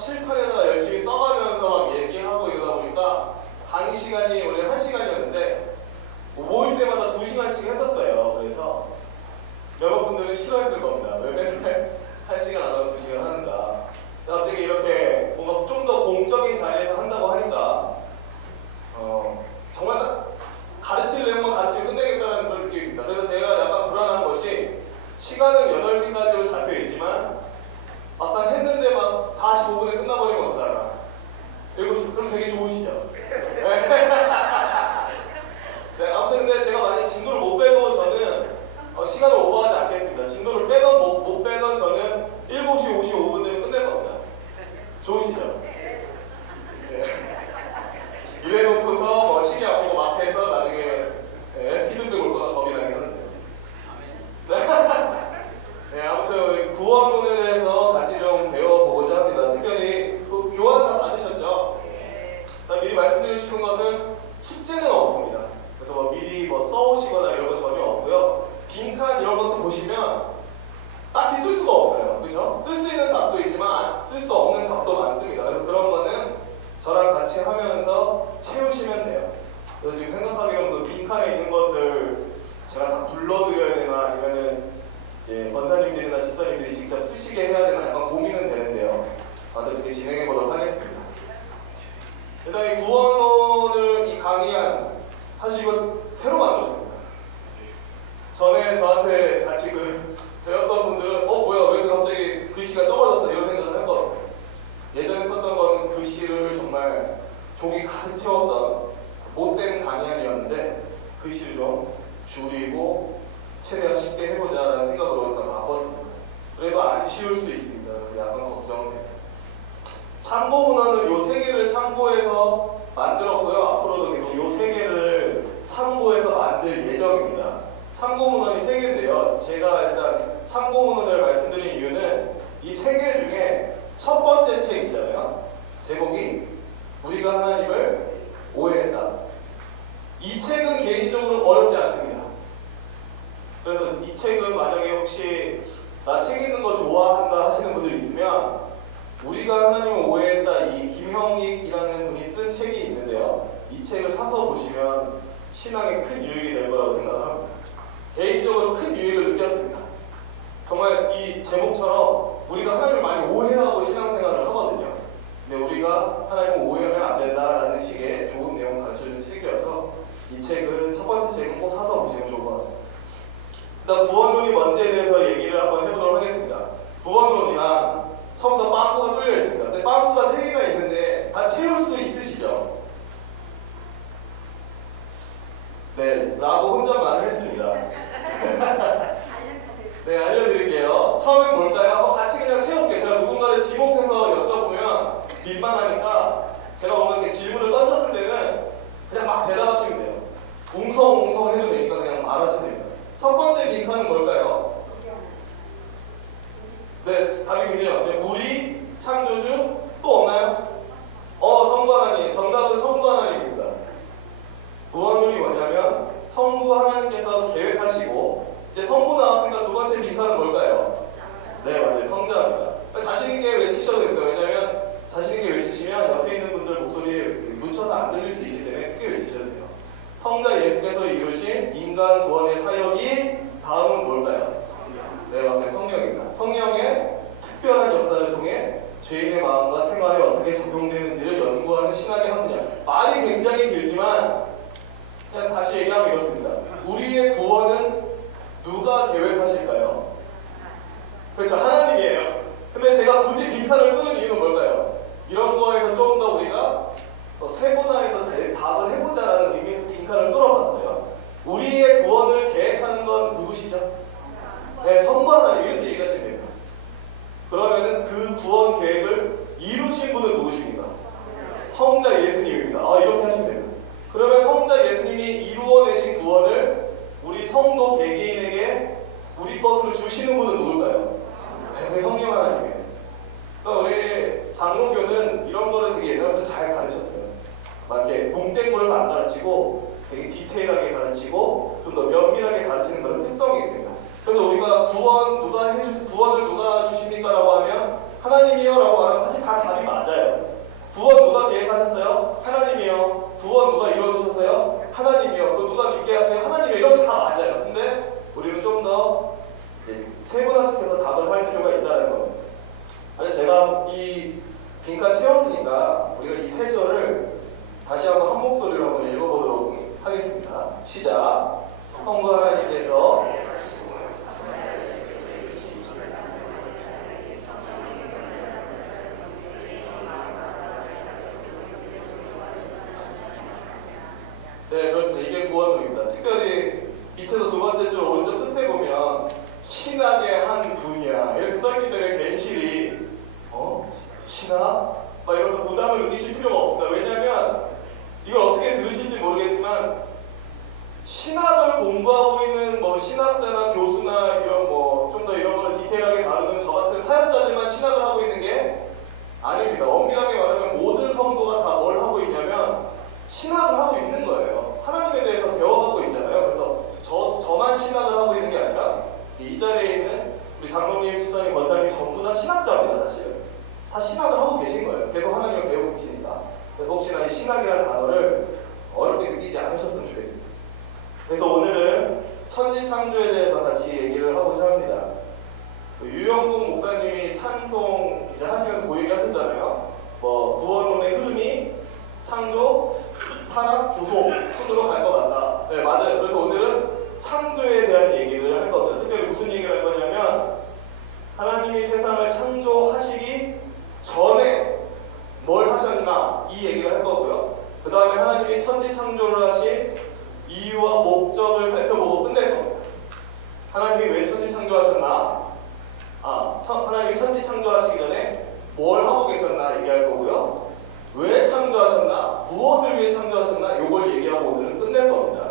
칠판에다가 열심히 써가면서 막 얘기하고 이러다 보니까 강의 시간이 원래 1시간이었는데 모일 때마다 2시간씩 했었어요. 그래서 여러분들은 싫어했을 겁니다. 왜 맨날 1시간 안 하고 2시간 하는가. 갑자기 이렇게 뭔가 좀 더 공적인 자리에서 한다고 하니까 정말 딱 가르칠 내용만 가르치고 끝내겠다는 그런 느낌입니다. 그래서 제가 약간 불안한 것이 시간은 8시까지로 잡혀 있지만 막상 했는데 막 45분에 끝나버리면 어떡하나. 7시, 그럼 되게 좋으시죠? 네, 아무튼 근데 제가 만약에 진도를 못 빼도 저는 시간을 오버하지 않겠습니다. 진도를 빼건 못 빼건 저는 7시 55분 되면 끝낼 겁니다. 좋으시죠? 네. 이래놓고서 뭐 시계 안 보고 막 해서 나중에 피드백 올 거가 겁이 나긴 하는데. 네, 아무튼 구원론에 대해서 같이 좀 배워보고자 합니다. 특별히 그 교환 다 받으셨죠? 미리 말씀드리고 싶은 것은 숙제는 없습니다. 그래서 뭐 미리 뭐 써오시거나 이런 거 전혀 없고요. 빈칸 이런 것도 보시면 딱히 쓸 수가 없어요. 그렇죠? 쓸 수 있는 답도 있지만 쓸 수 없는 답도 많습니다. 그래서 그런 거는 저랑 같이 하면서 채우시면 돼요. 그래서 지금 생각하기로는 그 빈칸에 있는 것을 제가 다 불러드려야 되나 아니면은 이제 권사님들이나 집사님들이 직접 쓰시게 해야 되나 약간 고민은 되는데요. 아무튼 그렇게 진행해 보도록 하겠습니다. 일단 이 구원론을 이 강의한 사실 이거 새로 만들었습니다. 전에 저한테 같이 배웠던 분들은 뭐야 왜 갑자기 글씨가 적어졌어 이런 생각을 했거든요. 예전에 썼던 거는 글씨를 정말 종이 가득 채웠던 못된 강의안이었는데 글씨를 좀 줄이고 최대한 쉽게 해보자라는 생각으로 일단 바꿨습니다. 그래도 안 쉬울 수 있습니다. 약간 걱정은 됩니다. 참고 문헌은 요 3개를 참고해서 만들었고요. 앞으로도 계속 요 3개를 참고해서 만들 예정입니다. 참고 문헌이 3개인데요. 제가 일단 참고 문헌을 말씀드린 이유는 이 3개 중에 첫 번째 책 있잖아요. 제목이 우리가 하나님을 오해했다. 이 책은 개인적으로 어렵지 않습니다. 그래서 이 책은 만약에 혹시 나 책 읽는 거 좋아한다 하시는 분들 있으면 우리가 하나님을 오해했다 이 김형익이라는 분이 쓴 책이 있는데요. 이 책을 사서 보시면 신앙에 큰 유익이 될 거라고 생각을 합니다. 개인적으로 큰 유익을 느꼈습니다. 정말 이 제목처럼 우리가 하나님을 많이 오해하고 신앙생활을 하거든요. 근데 우리가 하나님을 오해하면 안 된다라는 식의 좋은 내용 가르쳐주는 책이어서 이 책은 첫 번째 책은 꼭 사서 보시면 좋을 것 같습니다. 일단 구원론이 뭔지에 대해서 얘기를 한번 해보도록 하겠습니다. 구원론이란 처음부터 빵꾸가 뚫려 있습니다. 근데 빵꾸가 3개가 있는데 다 채울 수 있으시죠? 네, 라고 혼잣말을 했습니다. 네, 알려드릴게요. 처음엔 뭘까요? 한번 같이 그냥 채울게요. 제가 누군가를 지목해서 여쭤보면 민망하니까 제가 뭔가 이렇게 질문을 던졌을 때는 그냥 막 대답하시면 돼요. 웅성웅성 해도 되니까 그냥 말하셔도 됩니다. 첫 번째 빈칸은 뭘까요? 네, 답이 굉장히 많네요. 우리, 창조주, 또 없나요? 성부 하나님. 정답은 성부 하나님입니다. 구원론이 뭐냐면 성부 하나님께서 계획하시고 이제 성부 나왔으니까 두 번째 빈칸은 뭘까요? 네, 맞아요. 성자입니다. 자신있게 외치셔도 됩니다. 왜냐하면 자신있게 외치시면 옆에 있는 분들 목소리 묻혀서 안 들릴 수 있기 때문에 크게 외치셔도 돼요. 성자 예수께서 이루신 인간 구원의 사역이 다음은 뭘까요? 네, 맞아요. 성령입니다. 성령의 특별한 역사를 통해 죄인의 마음과 생활에 어떻게 적용되는지를 연구하는 신학의 한 분야. 말이 굉장히 길지만 그냥 다시 얘기하면 이렇습니다. 우리의 구원은 누가 계획하실까요? 그렇죠. 하나님이에요. 근데 제가 굳이 빈칸을 끄는 이유는 뭘까요? 이런 거에서 조금 더 우리가 더 세분화해서 답을 해보자라는 의미에서 빈칸을 뚫어봤어요. 우리의 구원을 계획하는 건 누구시죠? 네, 성부 하나님 이렇게 얘기하시면 됩니다. 그러면은 그 구원 계획을 이루신 분은 누구십니까? 성자 예수님입니다. 이렇게 하시면 됩니다. 그러면 성자 예수님이 이루어내신 구원을 우리 성도 개개인에게 우리 것으로 주시는 분은 누굴까요? 네, 성령 하나님이에요. 그러니까 우리 장로교는 이런 거를 되게 옛날부터 잘 가르쳤어요. 막 이렇게 뭉땡그려서 안 가르치고 되게 디테일하게 가르치고 좀 더 면밀하게 가르치는 그런 특성이 있습니다. 그래서 우리가 구원을 누가 주십니까? 라고 하면 하나님이요 라고 말하면 사실 다 답이 맞아요. 구원 누가 계획하셨어요? 하나님이요. 구원 누가 이루어주셨어요? 하나님이요. 그 누가 믿게 하세요? 하나님이요. 이런 거 다 맞아요. 근데 우리는 좀 더 세분화시켜서 답을 할 필요가 있다는 겁니다. 그래서 제가 이 빈칸 채웠으니까 우리가 이 세 절을 다시 한번 한 목소리로 한번 읽어보도록 하겠습니다. 시작. 성부 하나님께서 네, 그렇습니다. 이게 구원입니다. 특별히 밑에서 두 번째 줄 오른쪽 끝에 보면 신학의 한 분야 이렇게 써있기 때문에 괜시리 신학? 막 이러면서 부담을 느끼실 필요가 없습니다. 왜냐하면 이걸 어떻게 들으실지 모르겠지만 신학을 공부하고 있는 뭐 신학자나 교수나 이런 뭐 좀 더 이런 거를 디테일하게 다루는 저 같은 사역자들만 신학을 하고 있는 게 아닙니다. 엄밀하게 말하면 모든 성도가 다 뭘 하고 있냐면 신학을 하고 있는 거예요. 하나님에 대해서 배워가고 있잖아요. 그래서 저만 신학을 하고 있는 게 아니라 이 자리에 있는 우리 장로님, 집사님, 권사님 전부 다 신학자입니다. 사실은 다 신학을 하고 계신 거예요. 계속 하나님을 배우고 계시니까. 그래서 혹시나 이 신학이라는 단어를 어렵게 느끼지 않으셨으면 좋겠습니다. 그래서 오늘은 천지창조에 대해서 같이 얘기를 하고자 합니다. 유영국 목사님이 찬송 이제 하시면서 그 얘기 하셨잖아요. 뭐 구원론의 흐름이 창조, 타락, 구속 순으로 갈 것 같다. 네, 맞아요. 그래서 오늘은 창조에 대한 얘기를 할 겁니다. 특별히 무슨 얘기를 할 거냐면 하나님이 세상을 창조하시기 전에 뭘 하셨나 이 얘기를 할 거고요. 그 다음에 하나님이 천지 창조를 하신 이유와 목적을 살펴보고 끝낼 겁니다. 하나님이 왜 천지 창조하셨나? 하나님이 천지 창조하시기 전에 뭘 하고 계셨나 얘기할 거고요. 왜 창조하셨나? 무엇을 위해 창조하셨나? 이걸 얘기하고 오늘은 끝낼 겁니다.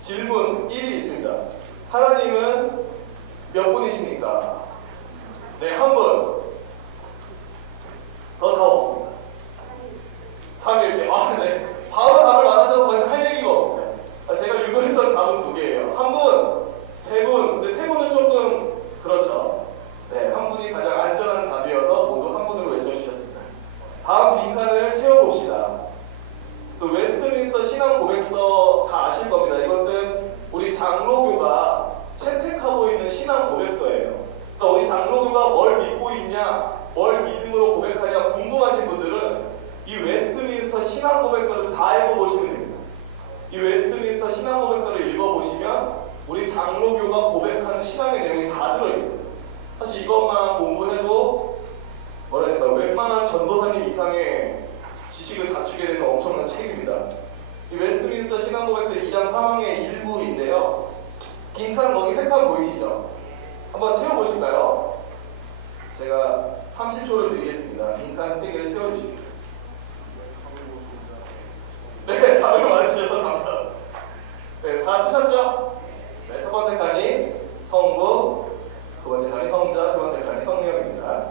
질문 1이 있습니다. 하나님은 몇 분이십니까? 네, 한 분. 더 답 없습니다. 삼일째. 네. 바로 답을 말하셔서 더 이상 할 얘기가 없습니다. 제가 유도했던 답은 두 개예요. 한 분, 세 분. 근데 세 분은 조금 그렇죠. 네, 한 분이 가장 안전한 답이어서 모두 한 분으로 외쳐주셨습니다. 다음 빈칸을 채워봅시다. 그 웨스트민스터 신앙 고백서 다 아실 겁니다. 이것은 우리 장로교가 채택하고 있는 신앙 고백서예요. 그러니까 우리 장로교가 뭘 믿고 있냐, 뭘 믿음으로 고백하냐 궁금하신 분들은 이 웨스트민스터 신앙 고백서를 다 읽어보시면 됩니다. 이 웨스트민스터 신앙 고백서를 읽어보시면 우리 장로교가 고백하는 신앙의 내용이 다 들어있어요. 사실 이것만 공부해도 뭐라 해야 될까, 웬만한 전도사님 이상의 지식을 갖추게 되는 엄청난 책입니다. 이 웨스트민스터 신앙 고백서 2장 3항의 일부인데요. 빈칸 거기 3칸 보이시죠? 한번 채워보실까요? 제가 30초를 드리겠습니다. 빈칸 3개를 채워주십시오. 네, 답을 말해주셔서 감사합니다. 네, 다 쓰셨죠? 네, 첫 번째 칸이 성부, 두 번째 칸이 성자, 세 번째 칸이 성령입니다.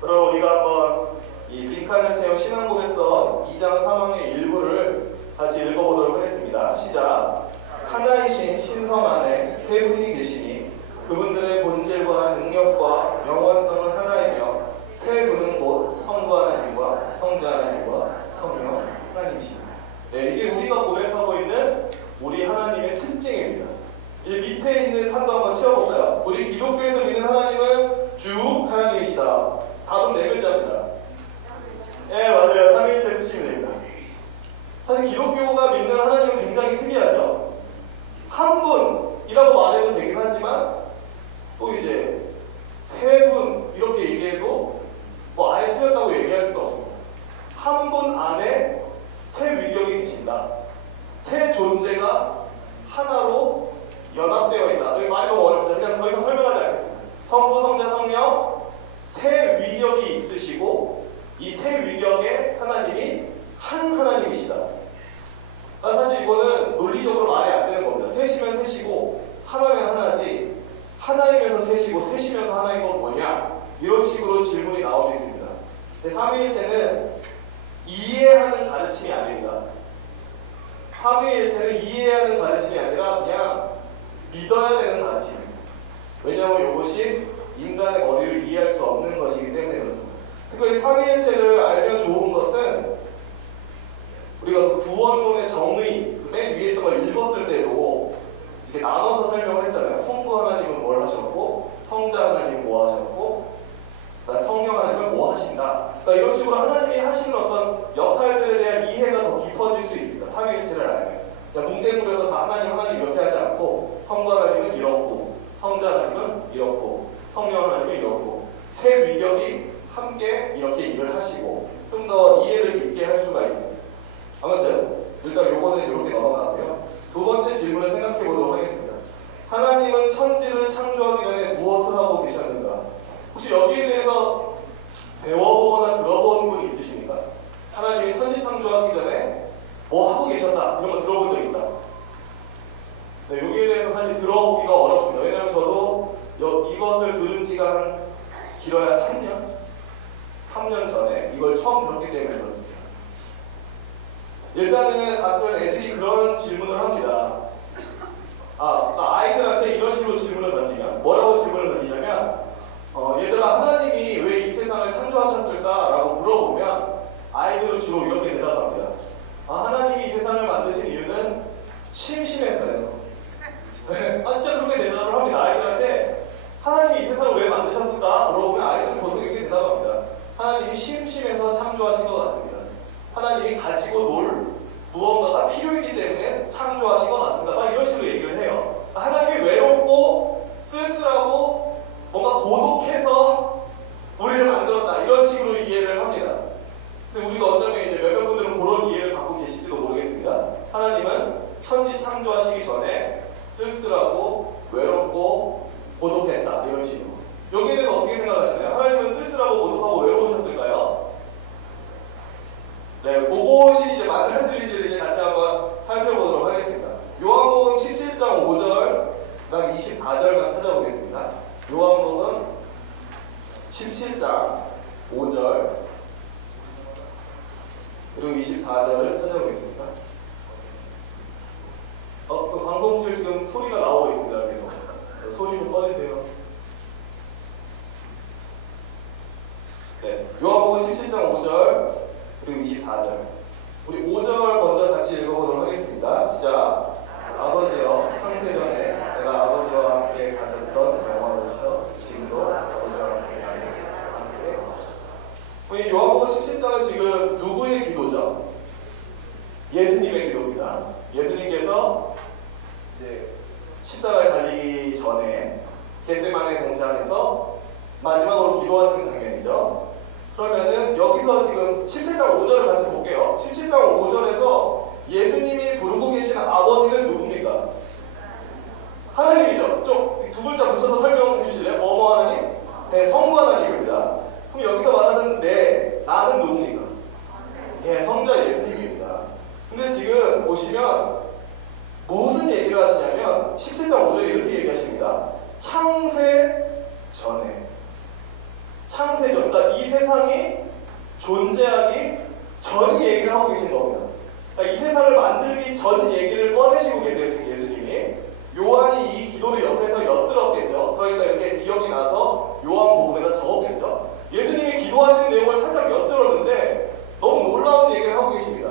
그럼 우리가 한번 이 빈칸을 채운 신앙고백서 2장 3항의 일부를 같이 읽어보도록 하겠습니다. 시작. 하나이신 신성 안에 세 분이 계시니 그분들의 본질과 능력과 영원성은 하나이며 세 분은 곧 성부 하나님과 성자 하나님과 성령 하나님이십니다. 네, 이게 우리가 고백하고 있는 우리 하나님의 특징입니다. 이 밑에 있는 칸도 한번 채워볼까요? 우리 기독교에서 믿는 하나님은 쭉 하나님이시다. 답은 4글자입니다. 네, 맞아요. 삼위일체 쓰시면 됩니다. 사실 기독교가 믿는 하나님은 굉장히 특이하죠. 한 분이라고 말해도 되긴 하지만 또 이제 세 분 이렇게 얘기해도 뭐 아예 틀렸다고 얘기할 수는 없습니다. 한 분 안에 세 위격이 계신다. 세 존재가 하나로 연합되어 있다. 여기 말이 너무 어렵죠. 그냥 더 이상 설명하지 않겠습니다. 성부, 성자, 성령 세 위격이 있으시고 이 세 위격의 하나님이 한 하나님이시다. 사실 이거는 논리적으로 말이 안 되는 겁니다. 셋이면 셋이고 하나면 하나지 하나이면서 셋이고 셋이면서 하나인 건 뭐냐? 이런 식으로 질문이 나올 수 있습니다. 근데 삼위일체는 이해하는 가르침이 아닙니다. 삼위일체는 이해하는 가르침이 아니라 그냥 믿어야 되는 가르침입니다. 왜냐하면 이것이 인간의 머리를 이해할 수 없는 것이기 때문에 그렇습니다. 특별히 삼위일체를 알면 좋은 것은 우리가 그 구원론의 정의, 맨 위에 있던 걸 읽었을 때도 이렇게 나눠서 설명을 했잖아요. 성부 하나님은 뭘 하셨고, 성자 하나님은 뭐 하셨고, 성령 하나님은 뭐 하신다. 그러니까 이런 식으로 하나님이 하시는 어떤 역할들에 대한 이해가 더 깊어질 수 있습니다. 삼위일체를 알면. 뭉땡그려서 다 하나님 이렇게 하지 않고, 성부 하나님은 이렇고, 성자 하나님은 이렇고, 성령 하나님은 이렇고, 세 위격이 함께 이렇게 일을 하시고 좀 더 이해를 깊게 할 수가 있습니다. 아무튼 일단 요거는 이렇게 넘어가고요. 두 번째 질문을 생각해 보도록 하겠습니다. 하나님은 천지를 창조하기 전에 무엇을 하고 계셨는가? 혹시 여기에 대해서 배워보거나 들어본 분 있으십니까? 하나님이 천지 창조하기 전에 뭐 하고 계셨다 이런 거 들어본 적 있다? 네, 여기에 대해서 사실 들어보기가 어렵습니다. 왜냐하면 저도 이것을 들은 지가 한 길어야 3년 전에 이걸 처음 들었기 때문에 그렇습니다. 일단은 가끔 애들이 그런 질문을 합니다. 아이들한테 이런 식으로 질문을 던지면, 뭐라고 질문을 던지냐면, 얘들아, 하나님이 왜 이 세상을 창조하셨을까? 라고 물어보면 아이들은 주로 이렇게 대답합니다. 하나님이 이 세상을 만드신 이유는 심심해서요. 진짜 그렇게 대답을 합니다. 아이들한테 하나님이 이 세상을 왜 만드셨을까? 물어보면 아이들은 보통 이렇게 대답합니다. 하나님이 심심해서 창조하신 것 같습니다. 하나님이 가지고 놀 무언가가 필요했기 때문에 창조하신 것 같습니다. 이런 식으로 얘기를 해요. 하나님이 외롭고 쓸쓸하고 뭔가 고독해서 우리를 만들었다. 이런 식으로 이해를 합니다. 근데 우리가 어쩌면 이제 몇몇 분들은 그런 이해를 갖고 계실지도 모르겠습니다. 하나님은 천지 창조하시기 전에 쓸쓸하고 외롭고 고독했다. 이런 식으로. 여기에 대해서 어떻게 생각하시나요? 하나님은 쓸쓸하고 고독하고 외로우셨을까요? 네, 그것이 이제 맞는 틀린지를 이제 같이 한번 살펴보도록 하겠습니다. 요한복음 17장 5절, 그 다음 24절만 찾아보겠습니다. 요한복음 17장 5절, 그리고 24절을 찾아보겠습니다. 그 방송실 지금 소리가 나오고 있습니다. 계속. 소리 좀 꺼주세요. 네, 요한복음 17장 5절, 그리고 24절. 우리 5절 먼저 같이 읽어보도록 하겠습니다. 시작. 아버지여, 창세전에 내가 아버지와 함께 가졌던 영화로서 지금도 아버지와 함께 하옵소서. 요한복음 17장은 지금 누구의 기도죠? 예수님의 기도입니다. 예수님께서 이제 십자가에 달리기 전에 겟세마네 동산에서 마지막으로 기도하시는 장면이죠. 그러면은 여기서 지금 17장 5절을 같이 볼게요. 17장 5절에서 예수님이 부르고 계신 아버지는 누굽니까? 하나님이죠. 좀 두 글자 붙여서 설명해 주실래요? 뭐뭐 하나님? 네, 성부 하나님입니다. 그럼 여기서 말하는 나는 누굽니까? 예, 성자 예수님입니다. 근데 지금 보시면 무슨 얘기를 하시냐면 17장 5절에 이렇게 얘기하십니다. 창세 전에. 창세전, 그러니까 이 세상이 존재하기 전 얘기를 하고 계신 겁니다. 그러니까 이 세상을 만들기 전 얘기를 꺼내시고 계세요, 지금 예수님이. 요한이 이 기도를 옆에서 엿들었겠죠. 그러니까 이렇게 기억이 나서 요한복음에다 적었겠죠. 예수님이 기도하시는 내용을 살짝 엿들었는데 너무 놀라운 얘기를 하고 계십니다.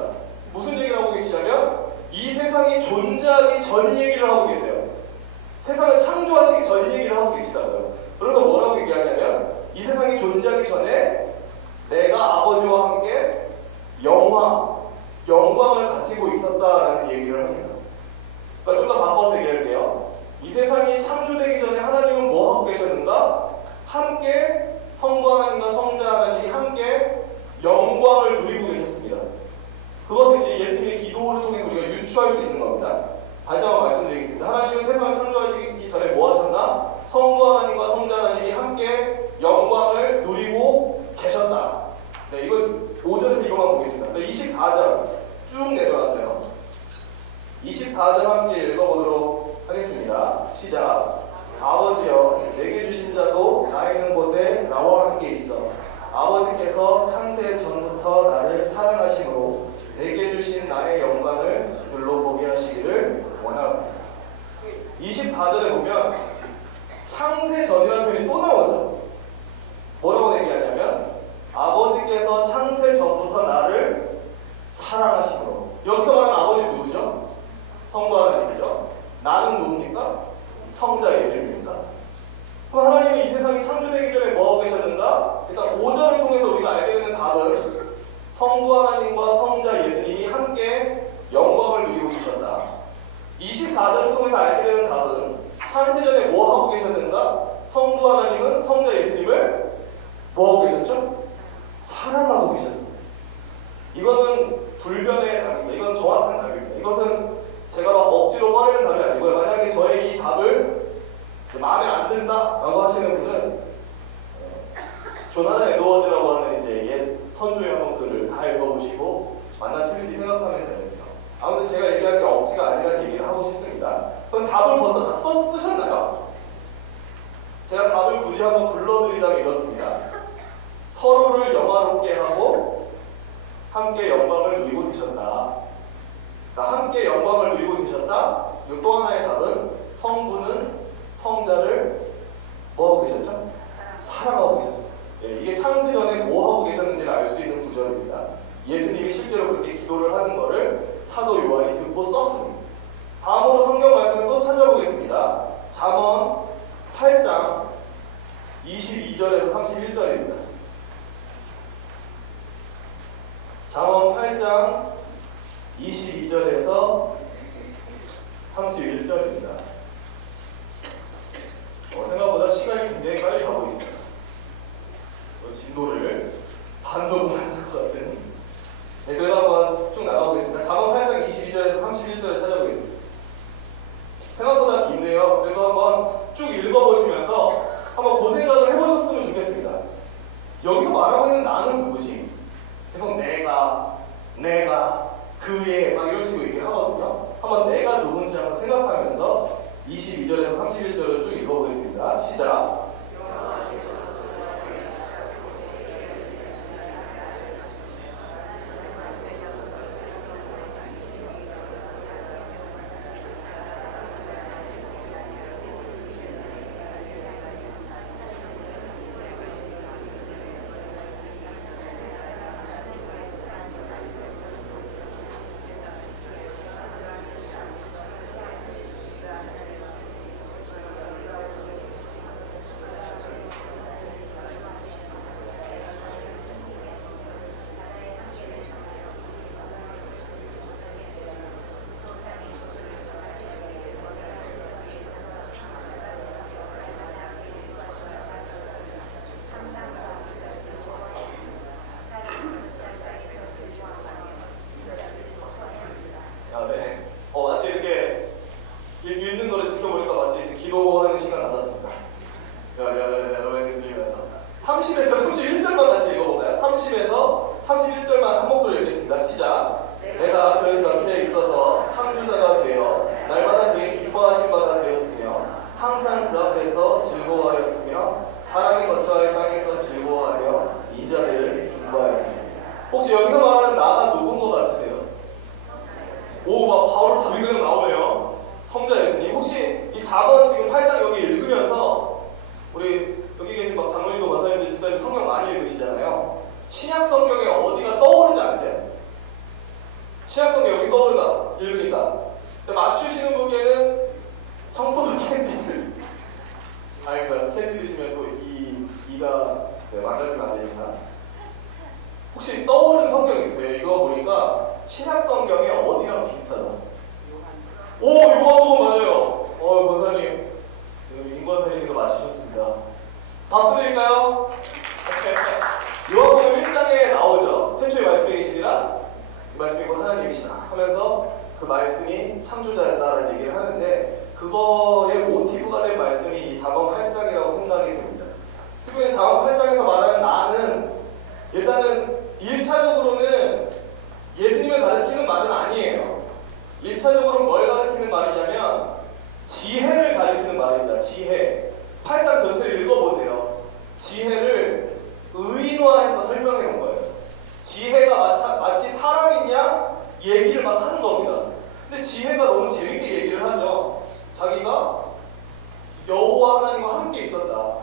무슨 얘기를 하고 계시냐면 이 세상이 존재하기 전 얘기를 하고 계세요. 세상을 창조하시기 전 얘기를 하고 계시다고요. 그래서 뭐라고 얘기하냐면 이 세상이 존재하기 전에 내가 아버지와 함께 영광을 가지고 있었다라는 얘기를 합니다. 그러니까 좀 더 바꿔서 얘기할게요. 이 세상이 창조되기 전에 하나님은 뭐 하고 계셨는가? 함께 성부 하나님과 성자 하나님이 함께 영광을 누리고 계셨습니다. 그것은 이제 예수님의 기도를 통해서 우리가 유추할 수 있는 겁니다. 다시 한번 말씀드리겠습니다. 하나님은 세상을 창조하기 전에 뭐 하셨나? 성부 하나님과 성자 하나님이 함께 영광을 누리고 계셨다. 네, 이건 5절에서 이것만 보겠습니다. 네, 24절 쭉 내려왔어요. 24절 함께 읽어보도록 하겠습니다. 시작. 아버지여, 내게 주신 자도 나 있는 곳에 나와 함께 있어. 아버지께서 창세 전부터 나를 사랑하심으로 내게 주신 나의 영광을 들로 보게 하시기를 원합니다. 24절에 보면 창세 전이라는 표현이 또 나오죠. 조나단 에드워즈라고 하는 이제 옛 선조의 한번 글을 다 읽어보시고 맞나 틀린지 생각하면 되는데요. 아무튼 제가 얘기할 게 억지가 아니라는 얘기를 하고 싶습니다. 그럼 답을 벌써 다 쓰셨나요? 제가 답을 굳이 한번 불러드리자면 이렇습니다. 서로를 영화롭게 하고 함께 영광을 누리고 계셨다. 그러니까 함께 영광을 누리고 계셨다. 그리고 또 하나의 답은 성부는 성자를 뭐하고 계셨죠? 사랑하고 계셨습니다. 예, 이게 창세전에 뭐 하고 계셨는지를 알 수 있는 구절입니다. 예수님이 실제로 그렇게 기도를 하는 것을 사도 요한이 듣고 썼습니다. 다음으로 성경 말씀을 또 찾아보겠습니다. 잠언 8장 22절에서 31절입니다. 잠언 8장 22절에서 31절입니다. 생각보다 시간이 굉장히 빨리 가고 있습니다. 진도를 반도 못 하는 것 같은. 네, 그래도 한번 쭉 나가보겠습니다. 잠언 8장 22절에서 31절을 찾아보겠습니다. 생각보다 긴데요. 그래도 한번 쭉 읽어보시면서 한번 그 생각을 해보셨으면 좋겠습니다. 여기서 말하고 있는 나는 누구지? 계속 내가, 그의 막 이런 식으로 얘기를 하거든요. 한번 내가 누군지 한번 생각하면서 22절에서 31절을 쭉 읽어보겠습니다. 시작. 마치 이렇게 읽는 거를 지켜보니까 마치 기도하는 시간 받았습니다. 여러분 들리면서 30에서 31절만 같이 읽어볼까요? 30에서 31절만 한 목소리 읽겠습니다. 시작. 내가 그 곁에 있어서 창조자가 되어 날마다 그의 기뻐하신 바가 되었으며 항상 그 앞에서 즐거워하였으며 사람이 거처할 땅에서 즐거워하며 인자들을 기뻐하였니. 혹시 여기서 말하는 나가 누군 것 같으세요? 오, 막 바로 답이 그냥 나오네요. 성자 예수님. 혹시 이 잠언 지금 8장 여기 읽으면서 우리 여기 계신 막 장로님도 권사님들 집사님 성경 많이 읽으시잖아요. 신약 성경에 어디가 떠오르지 않으세요? 신약 성경 여기 떠오르다 읽으니까 맞추시는 분께는 청포도 캔디를 그러니까 캔디 드시면 또 이가 망가지면 안 되니까. 혹시 떠오르는 성경 있어요? 이거 보니까 신약 성경에 어디랑 비슷하다. 오, 요한복음 맞아요. 권사님, 임 권사님께서 맞추셨습니다. 박수 드릴까요? 요한복음 1장에 나오죠. 태초에 말씀이 계시니라 이 말씀이 곧 하나님이시다 하면서 그 말씀이 창조자였다라는 얘기를 하는데 그거의 모티브가 된 말씀이 이 잠언 8장이라고 생각이 됩니다. 특별히 잠언 8장에서 말하는 나는 일단은 1차적으로는 예수님을 가르치는 말은 아니에요. 1차적으로 뭘 가르치는 말이냐면 지혜를 가르치는 말입니다. 지혜. 8장 전체를 읽어보세요. 지혜를 의인화해서 설명해 놓은 거예요. 지혜가 마치 사람이냐 얘기를 막 하는 겁니다. 근데 지혜가 너무 재밌게 얘기를 하죠. 자기가 여호와 하나님과 함께 있었다.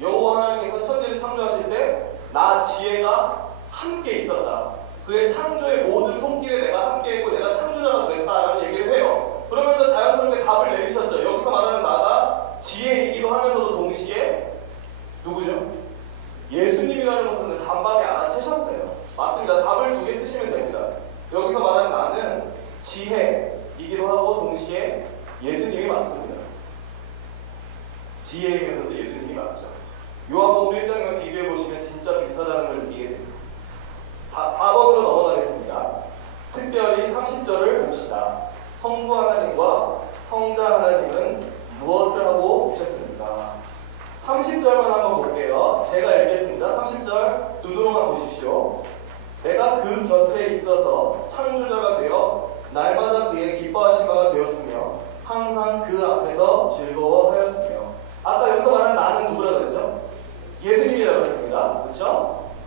여호와 하나님께서 천지를 창조하실 때 나 지혜가 함께 있었다. 그의 창조의 모든 손길에 내가 함께했고 내가 창조자가 됐다라는 얘기를 해요. 그러면서 자연스럽게 답을 내리셨죠. 여기서 말하는 나가 지혜이기도 하면서도 동시에 누구죠? 예수님이라는 것은 단박에 알아채셨어요. 맞습니다. 답을 2개 쓰시면 됩니다. 여기서 말하는 나는 지혜이기도 하고 동시에 예수님이 맞습니다. 지혜이면서도 예수님이 맞죠. 요한복음 1장이랑 비교해보시면 진짜 비슷하다는 걸 느끼게 됩니다. 4번으로 넘어가겠습니다. 특별히 30절을 봅시다. 성부 하나님과 성자 하나님은 무엇을 하고 계셨습니까? 30절만 한번 볼게요. 제가 읽겠습니다. 30절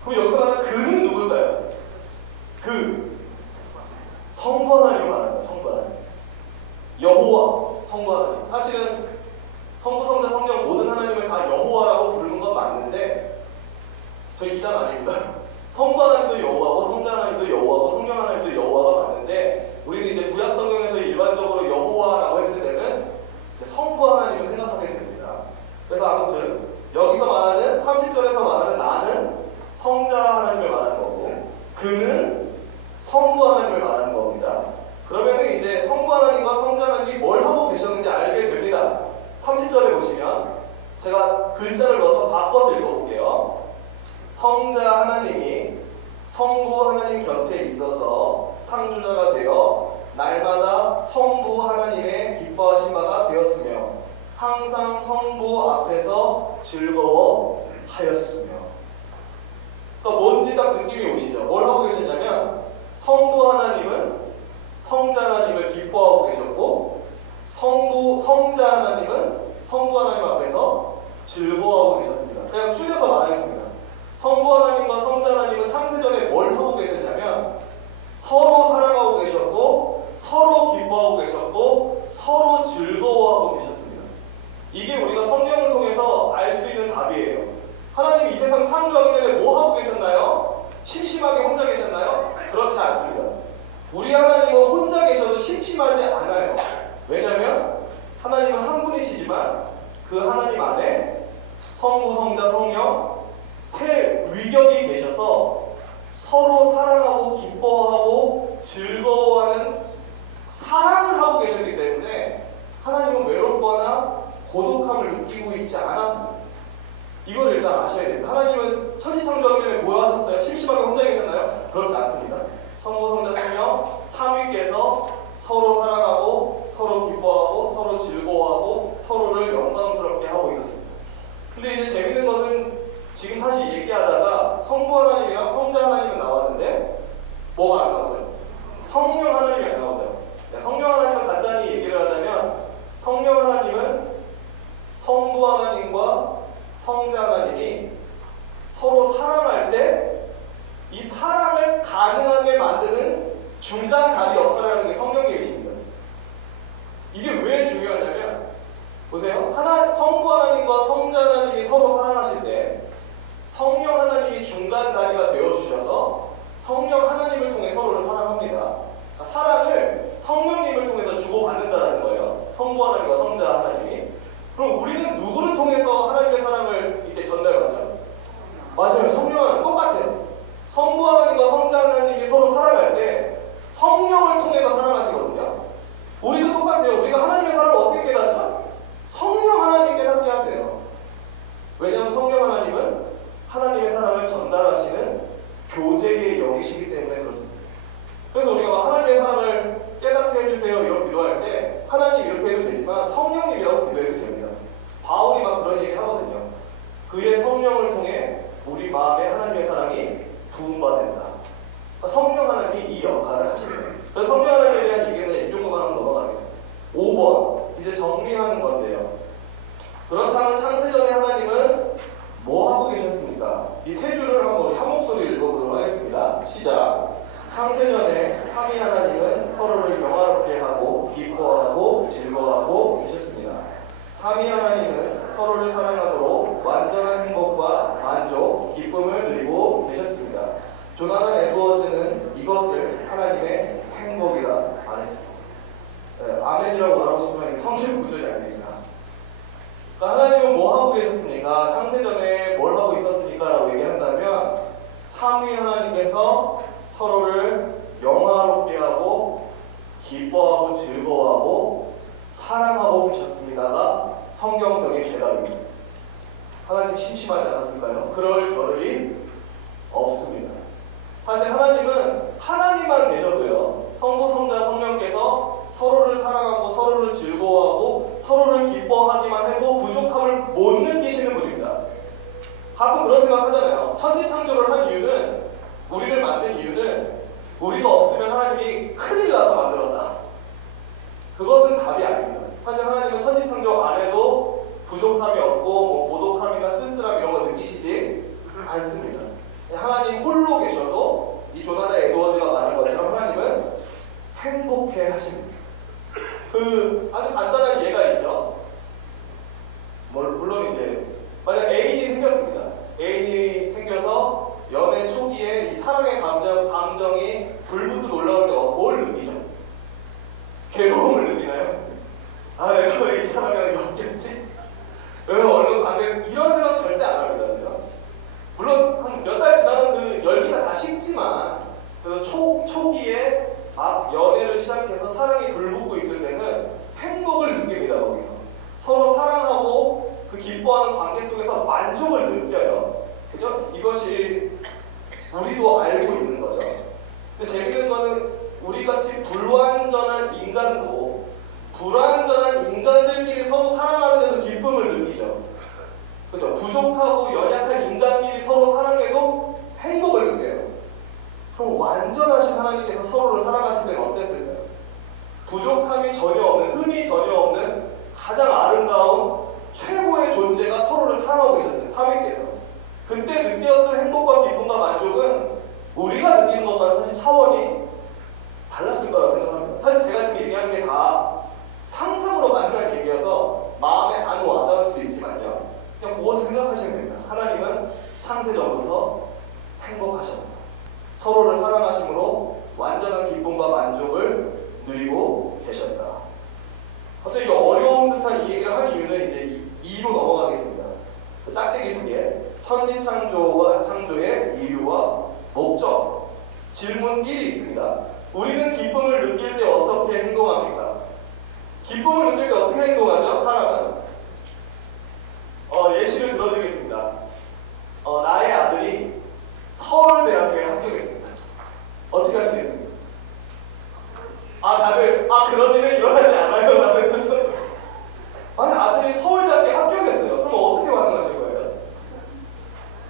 그럼 여기서 말하는 그는 누굴까요? 그 성부 하나님을 말합니다. 성부 하나님. 여호와, 성부 하나님. 사실은 성부, 성자, 성령 모든 하나님을 다 여호와라고 부르는 건 맞는데 저희 이단 아닙니다. 성부 하나님도 여호와고 성자 하나님도 여호와고 성령 하나님도 여호와가 맞는데 우리는 이제 구약 성경에서 일반적으로 여호와라고 했을 때는 성부 하나님을 생각하게 됩니다. 그래서 아무튼 여기서 말하는 30절에서 말하는 나는 성자 하나님을 말하는 거고 그는 성부 하나님을 말하는 겁니다. 그러면은 이제 성부 하나님과 성자 하나님이 뭘 하고 계셨는지 알게 됩니다. 30절에 보시면 제가 글자를 넣어서 바꿔서 읽어볼게요. 성자 하나님이 성부 하나님 곁에 있어서 창조자가 되어 날마다 성부 하나님의 기뻐하신 바가 되었으며 항상 성부 앞에서 즐거워하였으며. 그러니까 뭔지 딱 느낌이 오시죠? 뭘 하고 계셨냐면 성부 하나님은 성자 하나님을 기뻐하고 계셨고 성자 하나님은 성부 하나님 앞에서 즐거워하고 계셨습니다. 그냥 줄여서 말하겠습니다. 성부 하나님과 성자 하나님은 창세전에 뭘 하고 계셨냐면 서로 사랑하고 계셨고 서로 기뻐하고 계셨고 서로 즐거워하고 계셨습니다. 이게 우리가 성경을 통해서 알 수 있는 답이에요. 하나님이 이 세상 창조하기 전에 뭐 하고 계셨나요? 심심하게 혼자 계셨나요? 그렇지 않습니다. 우리 하나님은 혼자 계셔도 심심하지 않아요. 왜냐하면 하나님은 한 분이시지만 그 하나님 안에 성부, 성자, 성령 세 위격이 계셔서 서로 사랑하고 기뻐하고 즐거워하는 사랑을 하고 계셨기 때문에 하나님은 외롭거나 고독함을 느끼고 있지 않았습니다. 이걸 일단 아셔야 됩니다. 하나님은 천지창조하기 전에 뭐 하셨어요? 심심하게 혼자 계셨나요? 그렇지 않습니다. 성부, 성자, 성령 삼위께서 서로 사랑하고 서로 기뻐하고 서로 즐거워하고 서로를 영광스럽게 하고 있었습니다. 근데 이제 재밌는 것은 지금 사실 얘기하다가 성부 하나님이랑 성자 하나님은 나왔는데 뭐가 안 나오죠? 성령 하나님이 안 나오죠. 성령 하나님은 간단히 얘기를 하자면 성령 하나님은 성부 하나님과 성자 하나님이 서로 사랑할 때 이 사랑을 가능하게 만드는 중간다리 역할을 하는 게 성령님이십니다. 이게 왜 중요하냐면 보세요. 성부 하나님과 성자 하나님이 서로 사랑하실 때 성령 하나님이 중간다리가 되어주셔서 성령 하나님을 통해 서로를 사랑합니다. 그러니까 사랑을 성령님을 통해서 주고받는다는 거예요. 성부 하나님과 성자 하나님이. 그럼 우리는 누구를 통해서 하나님의 사랑을 이렇게 전달받죠? 맞아요. 성령 하나님 똑같아요. 성부 하나님과 성자 하나님이 서로 사랑할 때 성령을 통해서 사랑하시거든요. 우리도 똑같아요. 우리가 하나님의 사랑을 어떻게 깨닫죠? 성령 하나님 깨닫게 하세요. 왜냐하면 성령 하나님은 하나님의 사랑을 전달하시는 교제의 영이시기 때문에 그렇습니다. 그래서 우리가 하나님의 사랑을 깨닫게 해주세요 이렇게 기도할 때 하나님 이렇게 해도 되지만 성령님이라고 기도해도 됩니다. 바울이 막 그런 얘기 하거든요. 그의 성령을 통해 우리 마음에 하나님의 사랑이 부음받는다. 성령 하나님이 이 역할을 하십니다. 그래서 성령 하나님에 대한 얘기는 이 정도만 하면 넘어가겠습니다. 5번 이제 정리하는 건데요. 그렇다면 창세전에 하나님은 뭐 하고 계셨습니까? 이 세 줄을 한번 우리 한 목소리 읽어보도록 하겠습니다. 시작. 창세전에 삼위 하나님은 서로를 영화롭게 하고 기뻐하고 즐거워하고 계셨습니다. 삼위 하나님은 서로를 사랑함으로 완전한 행복과 만족, 기쁨을 누리고 계셨습니다. 조나단 에드워즈는 이것을 하나님의 행복이라 말했습니다. 아멘이라고 말하고 싶으면 성실 구절이 아닙니다. 그러니까 하나님은 뭐 하고 계셨습니까? 창세전에 뭘 하고 있었습니까? 라고 얘기한다면 삼위 하나님께서 서로를 영화롭게 하고 기뻐하고 즐거워하고 사랑하고 계셨습니다가 성경적인 대답입니다. 하나님 심심하지 않았을까요? 그럴 겨를이 없습니다. 사실 하나님은 하나님만 계셔도요. 성부, 성자, 성령께서 서로를 사랑하고 서로를 즐거워하고 서로를 기뻐하기만 해도 부족함을 못 느끼시는 분입니다. 가끔 그런 생각 하잖아요. 천지창조를 한 이유는 우리를 만든 이유는 우리가 없으면 하나님이 큰일 나서 만들었다. 그것은 답이 아닙니다. 사실 하나님은 천지창조 안에도 부족함이 없고 고독함이나 쓸쓸함 이런 거 느끼시지 않습니다. 하나님 홀로 계셔도 이 조나단 에드워즈가 말한 것처럼 하나님은 행복해 하십니다. 아주 간단한 예가 있죠. 물론 이제 만약 애인이 생겼습니다. 애인이 생겨서 연애 초기에 이 사랑의 감정이 불붙듯 올라올 때 뭘 느끼죠? 괴로움을 느끼나요? 아, 내가 왜 이 사람이랑 엮였지? 왜 얼른 관계를 이런 생각 절대 안 합니다. 그죠? 물론 한 몇 달 지나면 그 열기가 다 식지만 그래서 초기에 막 연애를 시작해서 사랑이 불붙고 있을 때는 행복을 느낍니다. 거기서 서로 사랑하고 그 기뻐하는 관계 속에서 만족을 느껴요. 그죠? 이것이 우리도 알고 있는 거죠. 근데 재밌는 거는 우리같이 불완전한 인간도 불완전한 인간들끼리 서로 사랑하는데도 기쁨을 느끼죠. 그죠? 부족하고 연약한 인간끼리 서로 사랑해도 행복을 느껴요. 그럼 완전하신 하나님께서 서로를 사랑하실 때는 어땠을까요? 부족함이 전혀 없는, 흠이 전혀 없는 가장 아름다운 최고의 존재가 서로를 사랑하고 계셨어요. 삼위께서. 그때 느꼈을 행복과 기쁨과 만족은 우리가 느끼는 것과는 사실 차원이 달랐을 거라고 생각합니다. 사실 제가 지금 얘기하는 게 다 상상으로 가능한 얘기여서 마음에 안 와닿을 수도 있지만요. 그냥 그것을 생각하시면 됩니다. 하나님은 창세전부터 행복하셨다. 서로를 사랑하심으로 완전한 기쁨과 만족을 누리고 계셨다. 갑자기 어려운 듯한 이 얘기를 한 이유는 이제 2로 넘어가겠습니다. 짝대기 2개. 천지창조와 창조의 이유와 목적. 질문 1이 있습니다. 우리는 기쁨을 느낄 때 어떻게 행동합니까? 기쁨을 느낄 때 어떻게 행동하죠? 사람은? 예시를 들어드리겠습니다. 나의 아들이 서울대학교에 합격했습니다. 어떻게 하시겠습니까? 다들 그런 일은 일어나지 않아요. 라는 것처럼. 아니, 아들이 서울대학교에 합격했어요. 그럼 어떻게 반응하실 거예요?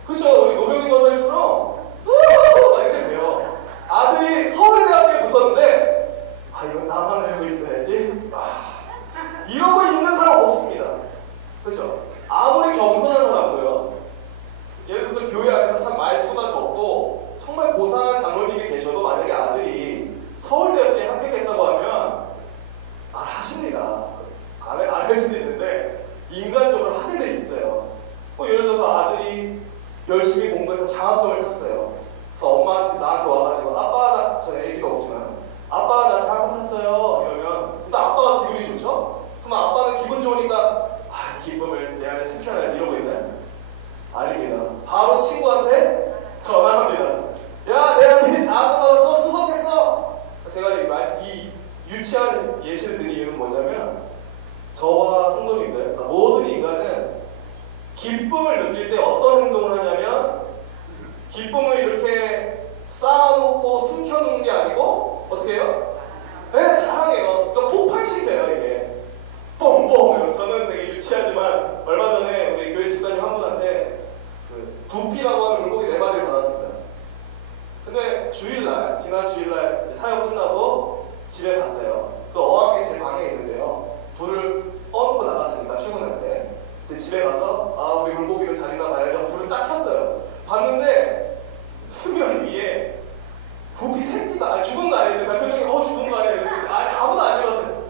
그쵸? 우리 노병인 거설처럼 막 이렇게 돼요. 아들이 서울대학교에 붙었는데 이건 나만 알고 있어야지. 이러고 있는 사람 없습니다. 그죠? 아무리 겸손한 사람도요. 예를 들어서 교회 안에서 참 말수가 적고 정말 고상한 장로님이 계셔도 만약에 아들이 서울대학교에 합격했다고 하면 하십니다. 안 할 수도 있는데 인간적으로 하게 돼 있어요. 예를 들어서 아들이 열심히 공부해서 장학금을 탔어요. 그래서 엄마한테 나한테 와가지고 아빠, 저는 애기도 없지만 아빠 나 장학금 탔어요. 이러면 일단 아빠가 기분이 좋죠? 그럼 아빠는 기분 좋으니까 기쁨을 내 안에 숨겨놔야 이러고 있나요? 아닙니다. 바로 친구한테 전화합니다. 야, 내 아들이 장학금 받았어. 수석했어. 제가 이 유치한 예시를 드린 이유는 뭐냐면 저와 성도님들, 그러니까 모든 인간은 기쁨을 느낄 때 어떤 행동을 하냐면 기쁨을 이렇게 쌓아놓고 숨겨놓는 게 아니고 어떻게 해요? 네, 자랑해요. 그러니까 폭발시켜요, 이게. 뻥뻥. 저는 되게 유치하지만 얼마 전에 우리 교회 집사님 한 분한테 구피라고 하는 물고기 4마리를 받았습니다. 근데 지난 주일날 이제 사역 끝나고 집에 갔어요. 그 어항이 제 방에 있는데요. 불을 꺼놓고 나갔으니까 출근할 때. 집에 가서 우리 물고기를 잘 있나 봐야죠. 불을 딱 켰어요. 봤는데 수면 위에 구피 새끼가 죽은 거 아니에요? 제가 표정이 죽은 거 아니에요? 아무도 안 읽었어요.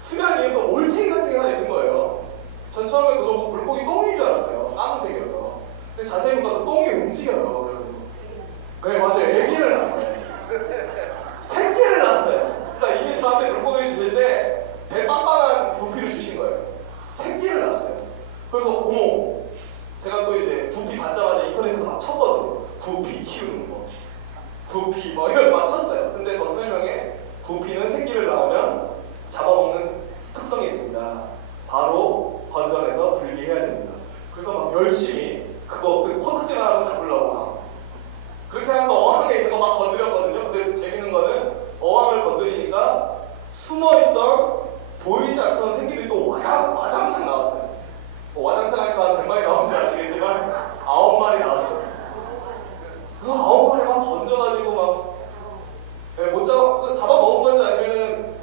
수면 위에서 올챙이 같은 게 하나 있는 거예요. 전 처음에 그거 보고 물고기 똥인 줄 알았어요. 까만색이어서. 근데 자세히 보니까 똥이 움직여요. 네, 맞아요. 애기를 낳았어요. 새끼를 낳았어요. 그러니까 이게 저한테 물고기 주실 때 대빵빵한 구피를 주신 거예요. 새끼를 낳았어요. 그래서 어머, 제가 또 이제 구피 받자마자 인터넷에서 막 쳤거든요. 구피 키우는 거, 구피 이런 거 막 쳤어요. 근데 그 설명에 구피는 새끼를 낳으면 잡아먹는 특성이 있습니다. 바로 건져내서 분리해야 됩니다. 그래서 막 열심히 그거 코딱지만 하고 잡으려고 막 그렇게 하면서 어항에 있는 거 막 건드렸거든요. 근데 재밌는 거는 어항을 건드리니까 숨어있던 보이지 않던 새끼들이 또 와장창 나왔어요. 와장창 하니까 100마리 나온 줄 아시겠지만 9마리 나왔어요. 그래서 9마리 막 던져가지고 못 잡아먹은 건지 아니면은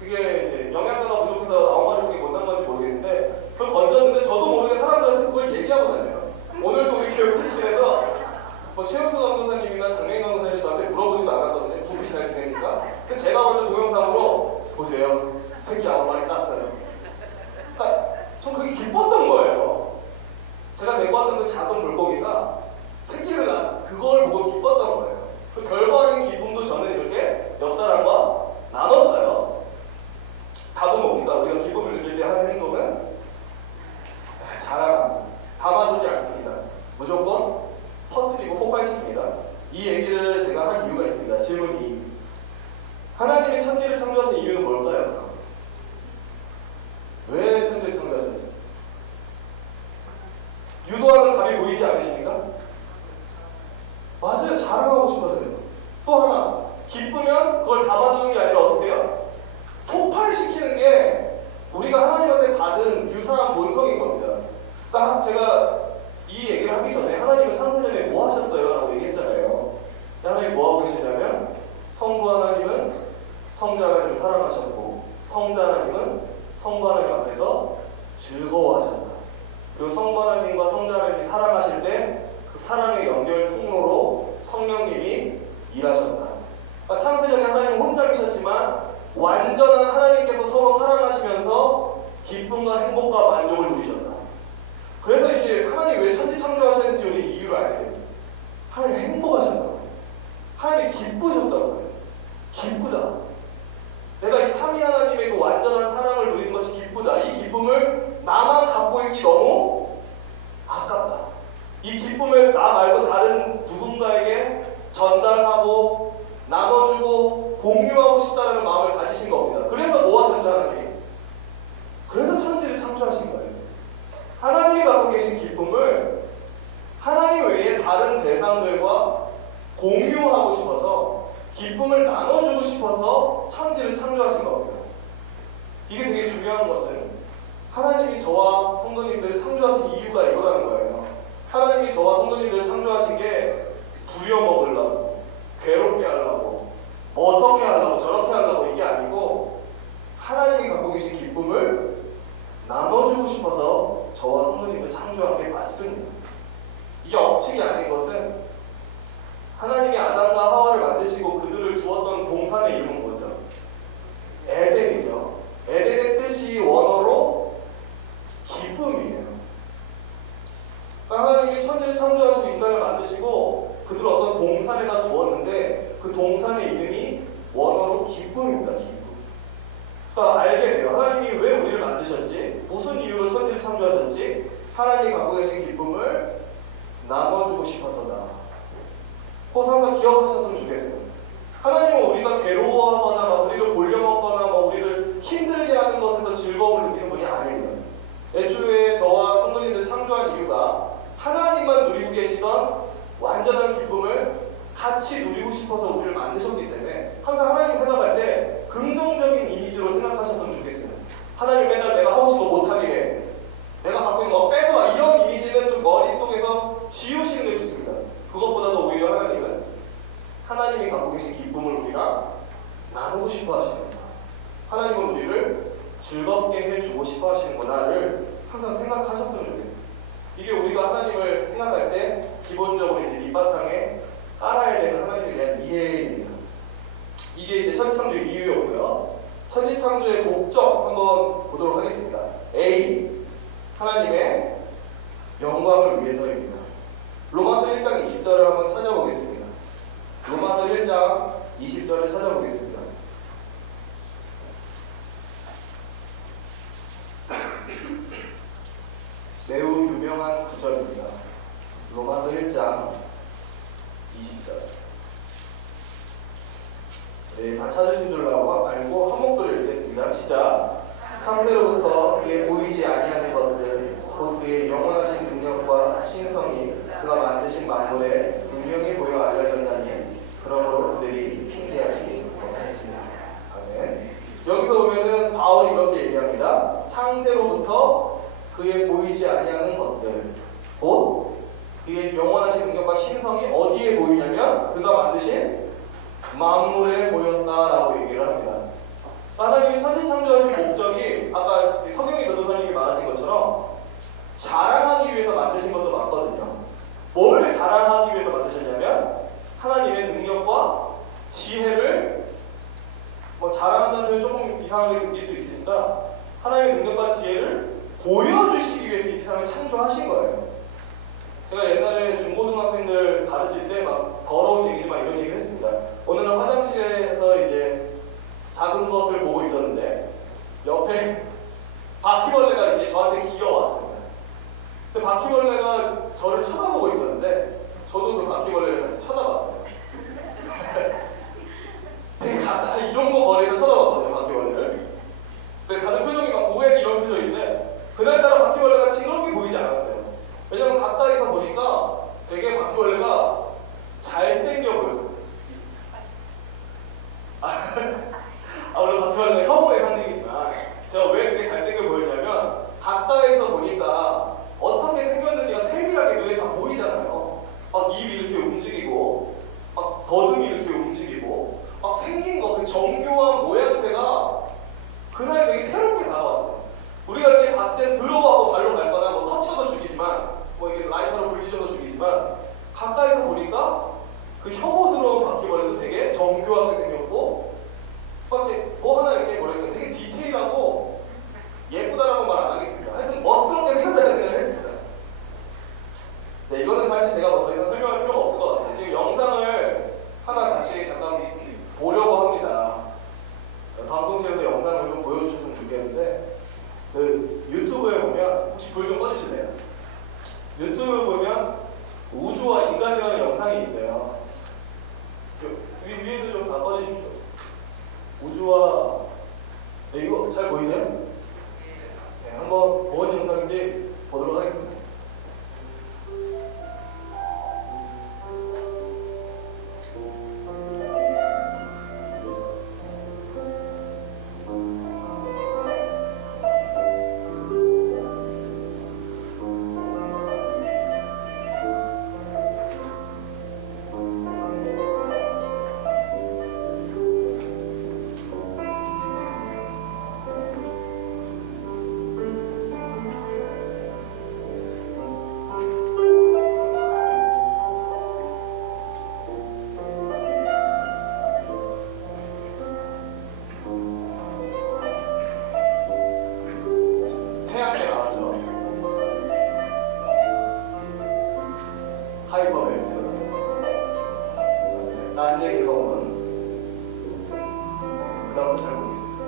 그게 이제 영양가가 부족해서 9마리밖에 못 난 건지 모르겠는데 그걸 던졌는데 저도 모르게 사람들한테 그걸 얘기하고 다녀요. 오늘도 우리 교육 어미가 새끼를 낳은 그걸 보고 기뻤던 거예요. 그 결과적인 기쁨도 저는 이렇게 옆 사람과 나눴어요. 답은 뭡니까? 우리가 기쁨을 느낄 때 하는 행동은 자랑합니다. 담아두지 않습니다. 무조건 퍼뜨리고 폭발시킵니다. 이 얘기를 제가 한 이유가 있습니다. 질문 2. 하나님이 천지를 창조하신 이유는 뭘까요? 왜 천지를 창조하셨는지 유도하는 답이 보이지 않으십니까? 맞아요. 자랑하고 싶어서요. 또 하나, 기쁘면 그걸 담아두는 게 아니라 어떻게 해요? 폭발시키는 게 우리가 하나님한테 받은 유사한 본성인 겁니다. 그러니까 제가 이 얘기를 하기 전에 하나님은 창세전에 뭐 하셨어요? 라고 얘기했잖아요. 하나님이 뭐 하고 계시냐면 성부 하나님은 성자 하나님을 사랑하셨고 성자 하나님은 성부 하나님 앞에서 즐거워하셨다. 그리고 성부 하나님과 성자 하나님이 사랑하실 때 그 사랑의 연결 통로로 성령님이 일하셨다. 그러니까 창세전에 하나님은 혼자 계셨지만 완전한 하나님께서 서로 사랑하시면서 기쁨과 행복과 만족을 누리셨다. 그래서 이제 하나님이 왜 천지 창조하셨는지 우리 이유를 알게 됩니다. 하나님이 행복하셨다고. 하나님이 기쁘셨다고. 기쁘다. 내가 이 삼위 하나님의 그 완전한 사랑을 누리는 것이 기쁘다. 이 기쁨을 나만 갖고 있기 너무 아깝다. 이 기쁨을 나 말고 다른 누군가에게 전달하고 나눠주고 공유하고 싶다는 마음을 가지신 겁니다. 그래서 뭐 하셨죠, 하나님? 그래서 천지를 창조하신 거예요. 하나님이 갖고 계신 기쁨을 하나님 외에 다른 대상들과 공유하고 싶어서 기쁨을 나눠주고 싶어서 천지를 창조하신 겁니다. 이게 되게 중요한 것은 하나님이 저와 성도님들을 창조하신 이유가 이거라는 거예요. 하나님이 저와 성도님들을 창조하신 게 부려먹으려고, 괴롭게 하려고, 뭐 어떻게 하려고, 저렇게 하려고 이게 아니고 하나님이 갖고 계신 기쁨을 나눠주고 싶어서 저와 성도님을 창조한 게 맞습니다. 이게 억측이 아닌 것은 하나님이 아담과 하와를 만드시고 그들을 두었던 동산의 이름은 뭐죠? 에덴이죠. 에덴의 뜻이 원어로 기쁨이에요. 하나님이 천지를 창조하시고 인간을 만드시고 그들을 어떤 동산에다 두었는데 그 동산의 이름이 원어로 기쁨입니다. 기쁨. 그러니까 알게 돼요. 하나님이 왜 우리를 만드셨지? 무슨 이유로 천지를 창조하셨지? 하나님이 갖고 계신 기쁨을 나눠주고 싶어서다. 그거 항상 기억하셨으면 좋겠어요. 하나님은 우리가 괴로워하거나 막 우리를 골려먹거나 막 우리를 힘들게 하는 것에서 즐거움을 느끼는 분이 아닙니다. 애초에 저와 성도님들 창조한 이유가 하나님만 누리고 계시던 완전한 기쁨을 같이 누리고 싶어서 우리를 만드셨기 때문에 항상 하나님 생각할 때 긍정적인 이미지로 생각하셨으면 좋겠어요. 하나님 맨날 내가 하고 싶은 거 못하게 해. 내가 갖고 있는 거 뺏어와. 이런 이미지는 좀 머릿속에서 지우시는 게 좋습니다. 그것보다도 오히려 하나님은 하나님이 갖고 계신 기쁨을 우리가 나누고 싶어 하시는구나. 하나님은 우리를 즐겁게 해주고 싶어 하시는구나를 항상 생각하셨으면 좋겠습니다. 이게 우리가 하나님을 생각할 때 기본적으로 이제 밑바탕에 깔아야 되는 하나님에 대한 이해입니다. 이게 이제 천지창조의 이유였고요. 천지창조의 목적 한번 보도록 하겠습니다. A. 하나님의 영광을 위해서입니다. 로마서 1장 20절을 한번 찾아보겠습니다. 로마서 1장 20절을 찾아보겠습니다. 매우 유명한 구절입니다. 로마서 1장 20절. 네, 다 찾으신 줄 알고 한 목소리를 읽겠습니다. 시작. 창세로부터 그의 보이지 아니하는 것들 곧 그의 영원하신 능력과 신성이 그가 만드신 만물에 분명히 보여 알려졌다니 그러므로 그들이 핑계하지 못하였습니다. 아멘. 여기서 보면은 바울이 이렇게 얘기합니다. 창세로부터 그의 보이지 아니하는 것들 곧 그의 영원하신 능력과 신성이 어디에 보이냐면 그가 만드신 만물에 보였다라고 얘기를 합니다. 하나님이 천지 창조하신 목적이 아까 성경의 전도사님이 말하신 것처럼 자랑하기 위해서 만드신 것도 맞거든요. 뭘 자랑하기 위해서 만드셨냐면 하나님의 능력과 지혜를 자랑한다는 표현이 조금 이상하게 느낄 수 있으니까 하나님의 능력과 지혜를 보여주시기 위해서 이 세상을 창조하신 거예요. 제가 옛날에 중고등학생들 가르칠 때 막 더러운 얘기 막 이런 얘기를 했습니다. 어느 날 화장실에서 이제 작은 것을 보고 있었는데 옆에 바퀴벌레가 이렇게 저한테 기어왔습니다. 근데 바퀴벌레가 저를 쳐다보고 있었는데 저도 그 바퀴벌레를 같이 쳐다봤어요. 되게 가까이 이 정도 거리에서 쳐다봤거든요, 바퀴벌레를. 근데 다들 표정이 막 우액 이런 표정인데 그날따라 바퀴벌레가 징그럽게 보이지 않았어요. 왜냐면 가까이서 보니까 되게 바퀴벌레가 잘생겨 보였어요. 물론 바퀴벌레가 혐오의 상징이지만 제가 왜 그게 잘생겨 보였냐면 가까이서 보니까 어떻게 생겼는지가 세밀하게 눈에 다 보이잖아요. 막 입이 이렇게 움직이고 막 더듬이 이렇게 움직이고 막 생긴 거 그 정교한 모양새가 그날 되게 새롭게 다가왔어요. 우리가 이렇게 봤을 땐 들어가고 발로 밟거나 뭐 터쳐서 죽이지만 뭐 이게 라이터로 불지져서 죽이지만 가까이서 보니까 그 혐오스러운 바퀴벌레도 되게 정교하게 생겼고 막 이렇게 뭐 하나 이렇게 뭐랄까 되게 디테일하고 예쁘다라고 말 안 하겠습니다. 하여튼 멋스럽게 생겼다는 생각을 했습니다. 네, 이거는 사실 제가 뭐 더 이상 설명할 필요가 없을 것 같습니다. 지금 영상을 하나 같이 잠깐 보려고 합니다. 방송실에서 영상을 좀 보여주셨으면 좋겠는데 그 유튜브에 보면 혹시 불 좀 꺼주실래요? 유튜브에 보면 우주와 인간이라는 영상이 있어요. 위에도 좀 다 꺼주십시오. 우주와 네, 이거 잘 보이세요? 네, 한번 뭔 영상인지 보도록 하겠습니다. 태양계 나왔죠. 하이퍼벨트, 난쟁이 성분, 그 다음도 잘 모르겠습니다.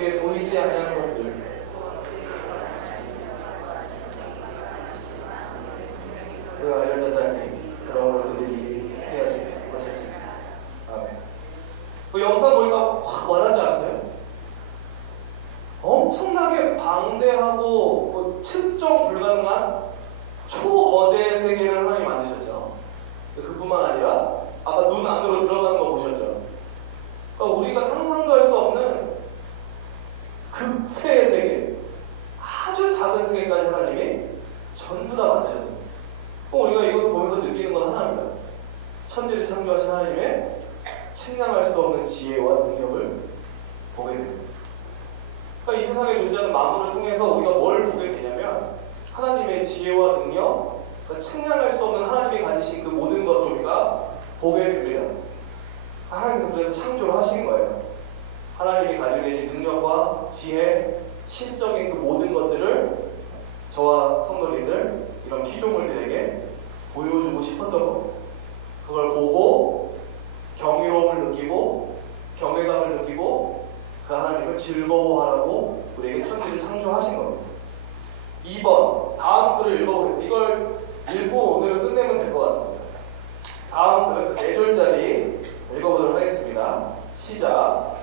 우리에게 보이지 않는 것들, 그가 알려졌다니 그런 걸 그들이 해야지. 아멘. 그 영상 보니까 확 와닿지 않으세요? 엄청나게 방대하고 측정 불가능한 초거대 세계를 하나님이 만드셨죠. 그뿐만 아니라 아까 눈 안으로 들어가는 거 보셨죠? 그러니까 우리가 상상도 할 수 없는 극세의 세계, 아주 작은 세계까지 하나님이 전부 다 만드셨습니다. 우리가 이것을 보면서 느끼는 건 하나입니다. 천지를 창조하신 하나님의 측량할 수 없는 지혜와 능력을 보게 됩니다. 그러니까 이 세상에 존재하는 만물을 통해서 우리가 뭘 보게 되냐면 하나님의 지혜와 능력, 그러니까 측량할 수 없는 하나님이 가지신 그 모든 것을 우리가 보게 됩니다. 하나님께서 그래서 창조를 하신 거예요. 하나님이 가지고 계신 능력과 지혜, 신적인 그 모든 것들을 저와 성도님들, 이런 피조물들에게 보여주고 싶었던 겁니다. 그걸 보고 경이로움을 느끼고 경외감을 느끼고 그 하나님을 즐거워하라고 우리에게 천지를 창조하신 겁니다. 2번, 다음 글을 읽어보겠습니다. 이걸 읽고 오늘 끝내면 될 것 같습니다. 다음 글은 그 4절짜리 읽어보도록 하겠습니다. 시작.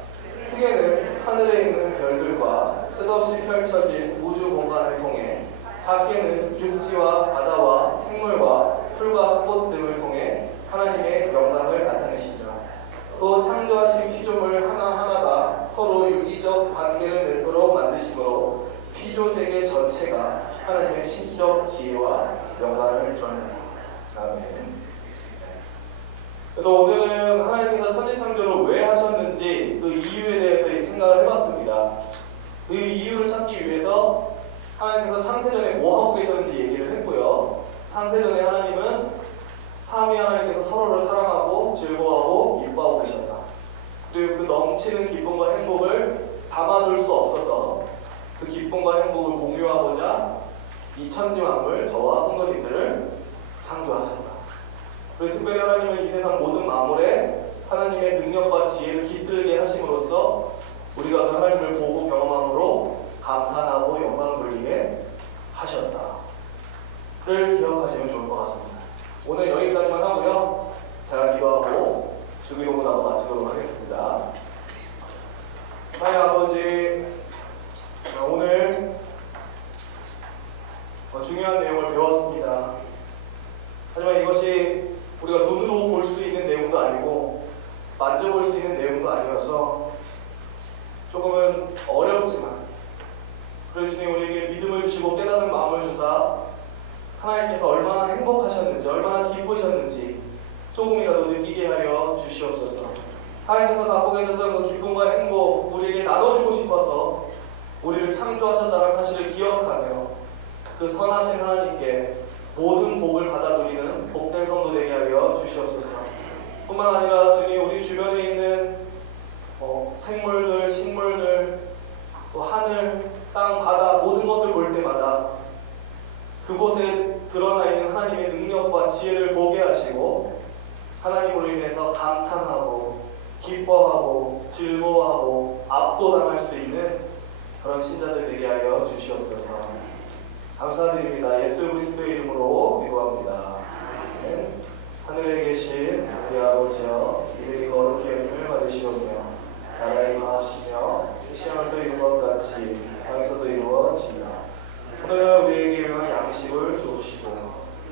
크게는 하늘에 있는 별들과 끝없이 펼쳐진 우주 공간을 통해, 작게는 육지와 바다와 생물과 풀과 꽃 등을 통해 하나님의 영광을 나타내시죠. 또 창조하신 피조물 하나하나가 서로 유기적 관계를 맺도록 만드심으로 피조세계 전체가 하나님의 신적 지혜와 영광을 드러낸다. 아멘. 그래서 오늘은 하나님께서 천지창조를 왜 하셨는지 그 이유에 대해서 생각을 해봤습니다. 그 이유를 찾기 위해서 하나님께서 창세전에 뭐 하고 계셨는지 얘기를 했고요. 창세전에 하나님은 삼위 하나님께서 서로를 사랑하고 즐거워하고 기뻐하고 계셨다. 그리고 그 넘치는 기쁨과 행복을 담아둘 수 없어서 그 기쁨과 행복을 공유하고자 이 천지 만물, 저와 성도님들을 창조하셨다. 그리고 특별히 하나님은 이 세상 모든 만물에 하나님의 능력과 지혜를 깃들게 하심으로써 우리가 그 하나님을 보고 경험함으로 감탄하고 영광 돌리게 하셨다를 기억하시면 좋을 것 같습니다. 오늘 여기까지만 하고요. 제가 기도하고 주기도문하고 마치도록 하겠습니다. 하나님 아버지, 오늘 중요한 내용을 배웠습니다. 하지만 이것이 우리가 눈으로 볼 수 있는 내용도 아니고 만져볼 수 있는 내용도 아니어서 조금은 어렵지만, 그래도 주님 우리에게 믿음을 주시고 깨닫는 마음을 주사 하나님께서 얼마나 행복하셨는지, 얼마나 기쁘셨는지 조금이라도 느끼게 하여 주시옵소서. 하나님께서 갖고 계셨던 그 기쁨과 행복 우리에게 나눠주고 싶어서 우리를 창조하셨다는 사실을 기억하며 그 선하신 하나님께 모든 복을 받아 누리는 복된 성도 되게 하여 주시옵소서. 뿐만 아니라 주님 우리 주변에 있는 생물들, 식물들, 또 하늘, 땅, 바다 모든 것을 볼 때마다 그곳에 드러나 있는 하나님의 능력과 지혜를 보게 하시고 하나님으로 인해서 감탄하고 기뻐하고 즐거워하고 압도당할 수 있는 그런 신자들 되게 하여 주시옵소서. 감사드립니다. 예수 그리스도의 이름으로 기도합니다. 아멘. 하늘에 계신 우리 아버지여, 이름이 거룩히 여김을 받으시오며 나라에 임하시며 시험에서 이룬 것 같이 땅에서도 이루어지며 오늘날 우리에게 일용할 양식을 주시고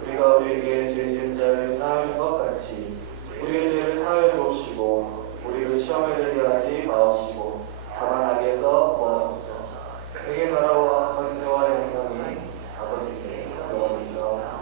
우리가 우리에게 죄 지은 자를 사하는 것 같이 우리의 죄를 사하여 주옵시고 우리를 시험에 들게 하지 마옵시고 다만 악에서 구하소서. 내게 나라와 권세와 영광이 아버지께 영원히 있사옵나이다.